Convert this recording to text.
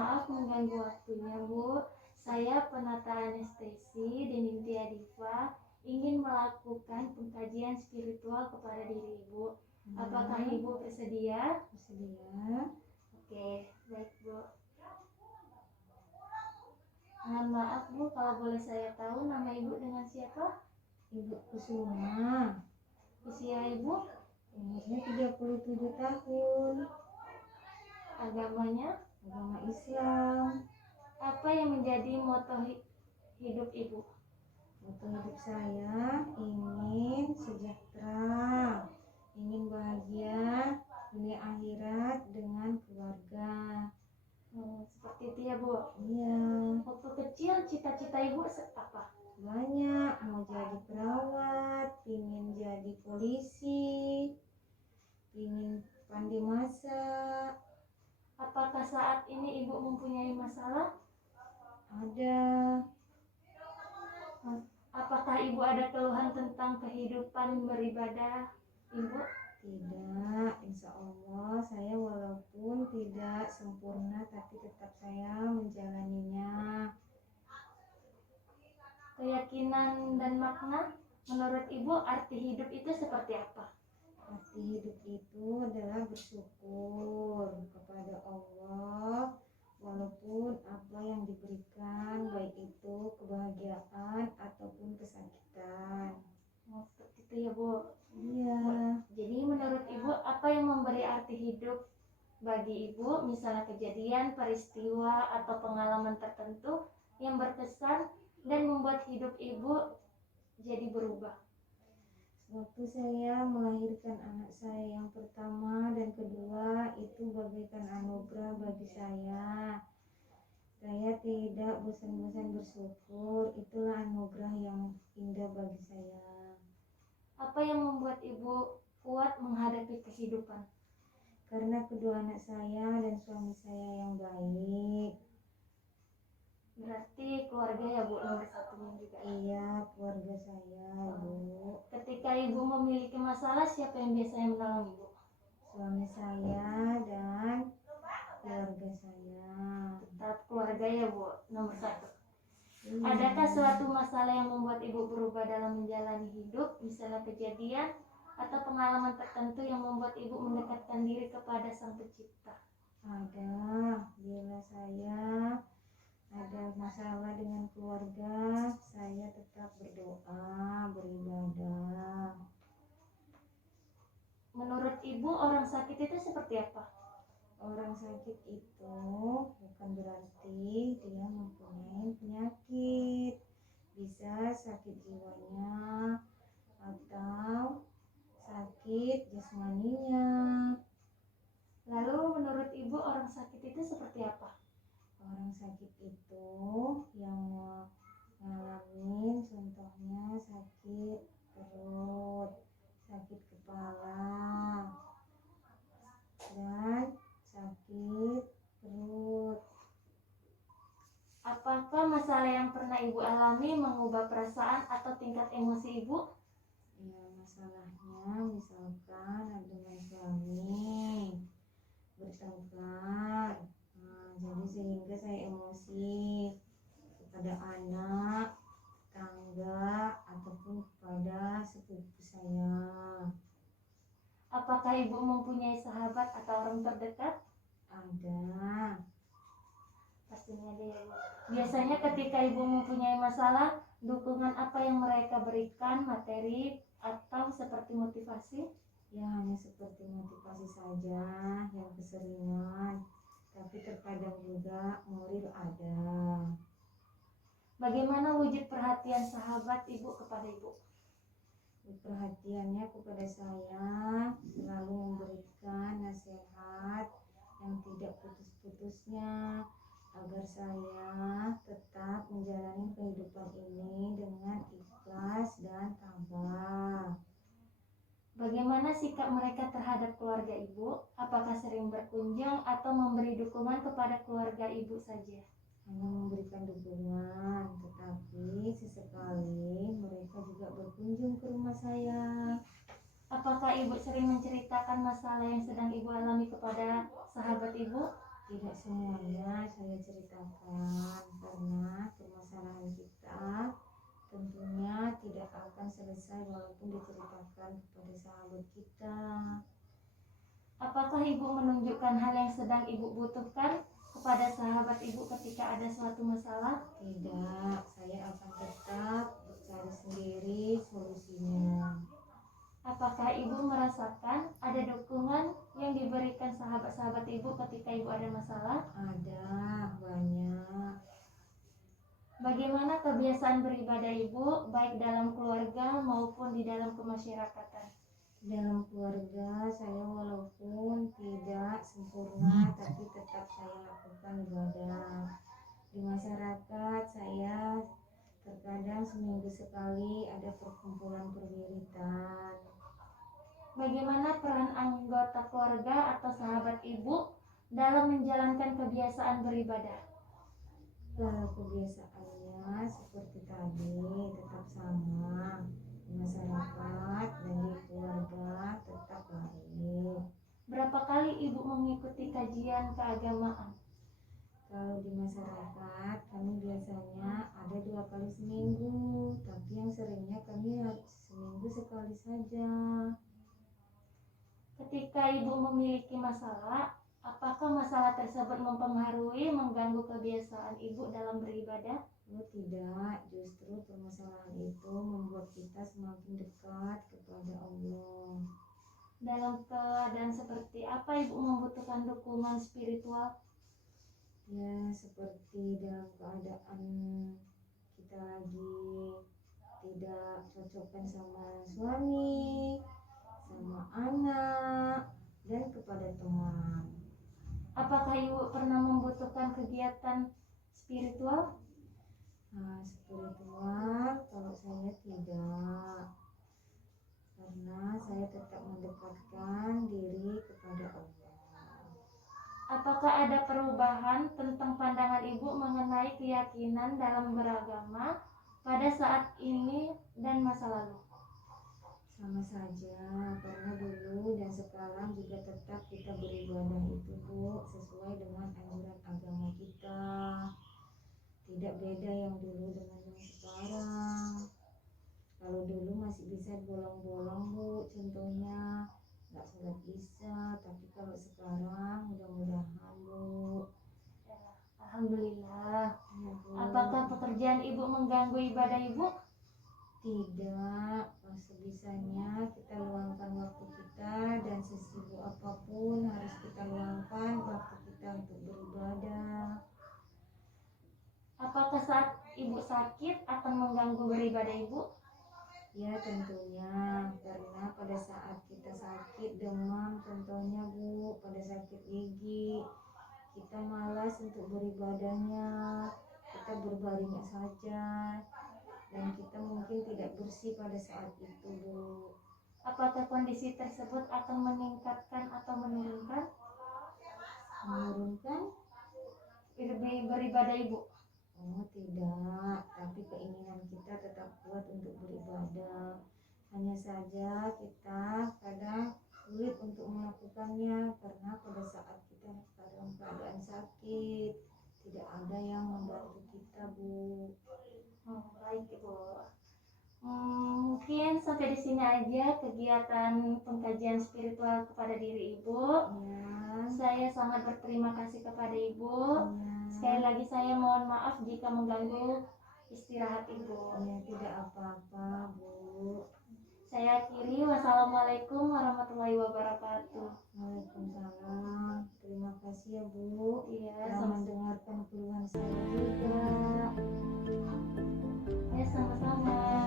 maaf mengganggu waktunya, Bu. Saya penata anestesi Denintia Diva ingin melakukan pengkajian spiritual kepada diri Ibu. Apakah Ibu bersedia? Bersedia. Oke, baik Bu. Mohon maaf Bu, kalau boleh saya tahu nama Ibu dengan siapa? Ibu Kusuma. Usia Ibu? Umurnya 37 tahun. Agamanya? Agama Islam. Apa yang menjadi moto hidup Ibu? Moto hidup saya ingin sejahtera, ingin bahagia dunia akhirat dengan keluarga. Seperti itu ya Bu. Iya. Waktu kecil cita-cita Ibu apa? Banyak, mau jadi perawat, ingin jadi polisi, ingin pandai masak. Apakah saat ini Ibu mempunyai masalah? Ada. Apakah Ibu ada keluhan tentang kehidupan beribadah Ibu? Tidak, insya Allah saya walaupun tidak sempurna tapi tetap saya menjalaninya. Keyakinan dan makna menurut Ibu arti hidup itu seperti apa? Arti hidup itu adalah bersyukur kepada Allah walaupun apa yang diberikan, baik itu kebahagiaan ataupun kesakitan. Seperti itu ya Bu. Iya. Jadi menurut Ibu apa yang memberi arti hidup bagi Ibu? Misalnya kejadian, peristiwa atau pengalaman tertentu yang berkesan dan membuat hidup Ibu jadi berubah. Waktu saya melahirkan anak saya yang pertama dan kedua itu bagaikan anugerah bagi saya. Saya tidak bosan-bosan bersyukur, itulah anugerah yang indah bagi saya. Apa yang membuat Ibu kuat menghadapi kehidupan? Karena kedua anak saya dan suami saya yang baik. Berarti keluarga ya Bu nomor satunya juga. Iya, keluarga saya, Bu. Ketika Ibu memiliki masalah, siapa yang biasanya menolong Ibu? Suami saya dan keluarga saya. Tetap keluarga ya Bu nomor satu. Iya. Adakah suatu masalah yang membuat Ibu berubah dalam menjalani hidup, misalnya kejadian atau pengalaman tertentu yang membuat Ibu mendekatkan diri kepada Sang Pencipta? Ada, bila saya ada masalah dengan keluarga, saya tetap berdoa, beribadah. Menurut Ibu orang sakit itu seperti apa? Orang sakit itu bukan berarti dia mempunyai penyakit. Bisa sakit jiwanya atau sakit jasmaninya. Lalu menurut Ibu orang sakit itu seperti apa? Orang sakit itu yang ngalamin contohnya sakit perut, sakit kepala, dan sakit perut. Apakah masalah yang pernah Ibu alami mengubah perasaan atau tingkat emosi Ibu? Ya, masalahnya misalkan ada dengan suami bertengkar, jadi sehingga saya emosi kepada anak, tangga, ataupun kepada sepupu saya. Apakah Ibu mempunyai sahabat atau orang terdekat? Ada. Pastinya ada ya Bu. Biasanya ketika Ibu mempunyai masalah, dukungan apa yang mereka berikan, materi atau seperti motivasi? Ya, hanya seperti motivasi saja yang keseringan, tapi terkadang juga moral ada. Bagaimana wujud perhatian sahabat Ibu kepada Ibu? Perhatiannya kepada saya selalu memberikan nasihat yang tidak putus-putusnya agar saya tetap menjalani kehidupan ini dengan ikhlas dan tabah. Bagaimana sikap mereka terhadap keluarga Ibu? Apakah sering berkunjung atau memberi dukungan kepada keluarga Ibu saja? Hanya memberikan dukungan, tetapi sesekali mereka juga berkunjung ke rumah saya. Apakah Ibu sering menceritakan masalah yang sedang Ibu alami kepada sahabat Ibu? Tidak semuanya saya ceritakan karena permasalahan kita tentunya tidak akan selesai walaupun diceritakan kepada sahabat kita. Apakah ibu menunjukkan hal yang sedang ibu butuhkan kepada sahabat ibu ketika ada suatu masalah? Tidak, saya akan tetap cari sendiri solusinya. Apakah ibu merasakan ada dukungan yang diberikan sahabat-sahabat ibu ketika ibu ada masalah? Ada, banyak. Bagaimana kebiasaan beribadah ibu baik dalam keluarga maupun di dalam kemasyarakatan? Dalam keluarga saya walaupun tidak sempurna tapi tetap saya lakukan ibadah. Di masyarakat saya terkadang seminggu sekali ada perkumpulan perwiritan. Bagaimana peran anggota keluarga atau sahabat ibu dalam menjalankan kebiasaan beribadah? Kalau kebiasaannya seperti tadi tetap sama, di masyarakat dan di keluarga tetap baik. Berapa kali ibu mengikuti kajian keagamaan? Kalau di masyarakat kami biasanya ada 2 kali seminggu, tapi yang seringnya kami seminggu sekali saja. Ketika ibu memiliki masalah, apakah masalah tersebut mempengaruhi, mengganggu kebiasaan ibu dalam beribadah? Oh tidak, justru permasalahan itu membuat kita semakin dekat kepada Allah. Dalam keadaan seperti apa ibu membutuhkan dukungan spiritual? Ya seperti dalam keadaan kita lagi tidak cocokkan sama suami, sama anak, dan kepada teman. Apakah ibu pernah membutuhkan kegiatan spiritual? Spiritual kalau saya tidak, karena saya tetap mendekatkan diri kepada Allah. Apakah ada perubahan tentang pandangan ibu mengenai keyakinan dalam beragama pada saat ini dan masa lalu? Sama saja, karena dulu dan sekarang juga tetap kita beribadah itu Bu, sesuai dengan anjuran agama kita. Tidak beda yang dulu dengan yang sekarang. Kalau dulu masih bisa bolong-bolong Bu, contohnya nggak sholat isya, tapi kalau sekarang mudah-mudahan Bu. Alhamdulillah. Ya, Bu. Apakah pekerjaan ibu mengganggu ibadah ibu? Tidak, sebisanya kita luangkan waktu kita dan sesibuk apapun harus kita luangkan waktu kita untuk beribadah. Apakah saat ibu sakit akan mengganggu beribadah ibu? Ya tentunya, karena pada saat kita sakit demam contohnya Bu, pada sakit gigi kita malas untuk beribadahnya, kita berbaring saja dan kita mungkin tidak bersih pada saat itu Bu. Apakah kondisi tersebut akan meningkatkan atau menurunkan beribadah ibu? Oh tidak, tapi keinginan kita tetap kuat untuk beribadah. Hanya saja kita kadang sulit untuk melakukannya karena pada saat kita dalam keadaan sakit tidak ada yang membantu kita Bu. Baik ibu. Mungkin sampai di sini aja kegiatan pengkajian spiritual kepada diri ibu. Ya. Saya sangat berterima kasih kepada ibu. Ya. Sekali lagi saya mohon maaf jika mengganggu istirahat ibu. Ya tidak apa-apa Bu. Saya akhiri. Wassalamualaikum warahmatullahi wabarakatuh. Waalaikumsalam. Terima kasih ya Bu. Iya, Telah mendengarkan keluhan saya juga. Ya sama-sama.